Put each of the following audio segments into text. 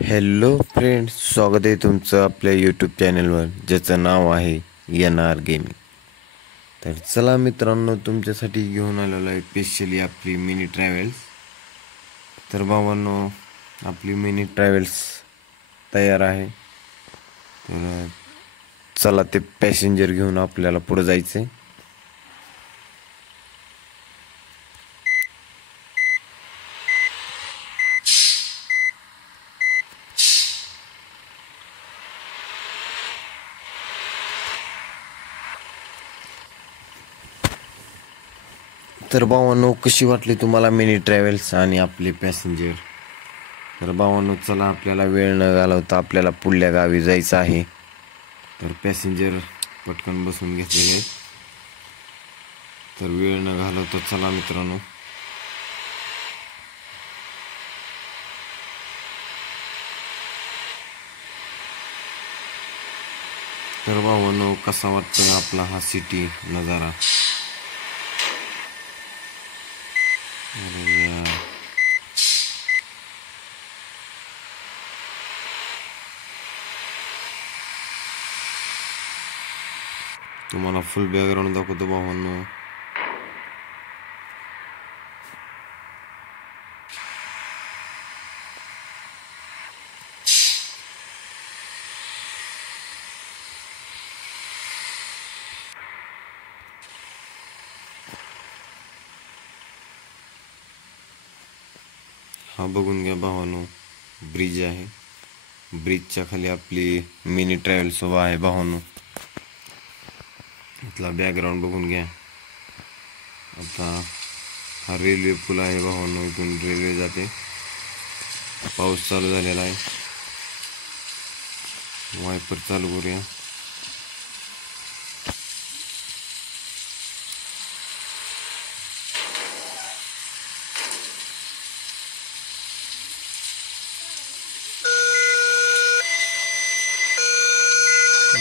Hello friends, स्वागत आहे तुमचं आपल्या यूट्यूब चॅनलवर ज्याचं नाव आहे NR गेमिंग. तर चला मित्रांनो, तुमच्यासाठी घेऊन आलेलो आहे स्पेशली आपली मिनी ट्रॅव्हल्स. तर भावांनो, आपली मिनी ट्रॅव्हल्स तयार आहे. तर चला ते पॅसेंजर घेऊन आपल्याला पुढे जायचं आहे. तर भावांनो, कशी वाटली तुम्हाला मिनी ट्रॅव्हल्स आणि आपले पॅसेंजर? तर भावांनो, चला आपल्याला वेळ न घालवता आपल्याला पुढल्या गावी जायचं आहे. तर पॅसेंजर पटकन बसून घेतलेले आहेत. तर वेळ न घालवता चला मित्रांनो. तर भावांनो, कसा वाटतो ना आपला हा सिटी नजारा? अरे यार, तुम्हाला फुल बॅकग्राऊंड दाखवतो भावांनो. हा बघून घ्या भावांनो, ब्रिज आहे. ब्रिजच्या खाली आपली मिनी ट्रॅव्हल्स उभा आहे भावांनो. इथला बॅकग्राऊंड बघून घ्या. आता हा रेल्वे पूल आहे भावांनो, इथून रेल्वे जाते. पाऊस चालू झालेला आहे. वायपर चालू करूया.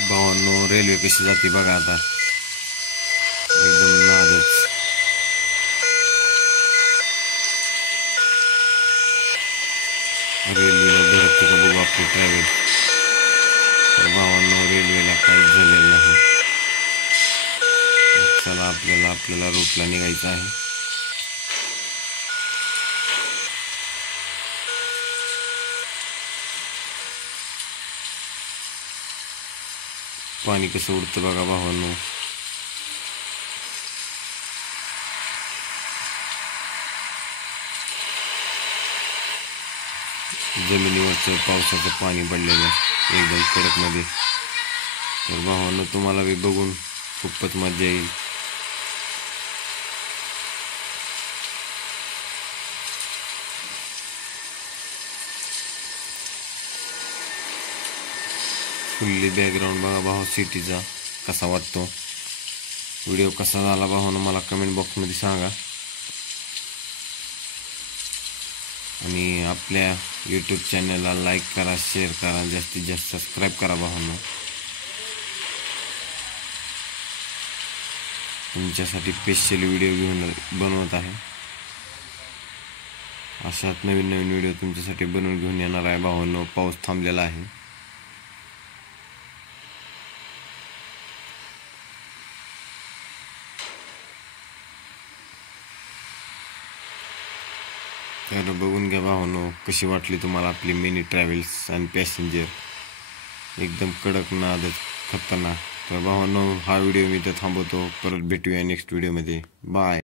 भावांनो, रेल्वे कशी जाते बघा आता, एकदम नादच. रेल्वेला धडकते का बघू आपली ट्रॅव्हल. तर भावांनो, रेल्वेला काहीच झालेलं नाही. चला आपल्याला रूटला निघायचं आहे. पाणी कसं उडतं बघा भावांनो. जमिनीवरचं पावसाचं पाणी पडलेलं एकदम कडकमध्ये. तर भावांनो, तुम्हाला बी बघून खूपच मजा येईल. फुल्ली बॅकग्राऊंड बघा भाऊ सिटीचा कसा वाटतो. व्हिडिओ कसा झाला भावांनो मला कमेंट बॉक्समध्ये सांगा. आणि आपल्या यूट्यूब चॅनलला लाईक करा, शेअर करा, जास्तीत जास्त सबस्क्राईब करा भावांनो. तुमच्यासाठी स्पेशल व्हिडिओ घेऊन बनवत आहे. अशात नवीन नवीन व्हिडिओ तुमच्यासाठी बनवून घेऊन येणार आहे भावांनो. पाऊस थांबलेला आहे. तर बघून घ्या भावांनो, कशी वाटली तुम्हाला आपली मिनी ट्रॅव्हल्स आणि पॅसेंजर. एकदम कडक नादच, खतरनाक. तर भावांनो, हा व्हिडिओ मी तर थांबवतो. परत भेटूया नेक्स्ट व्हिडिओमध्ये. बाय.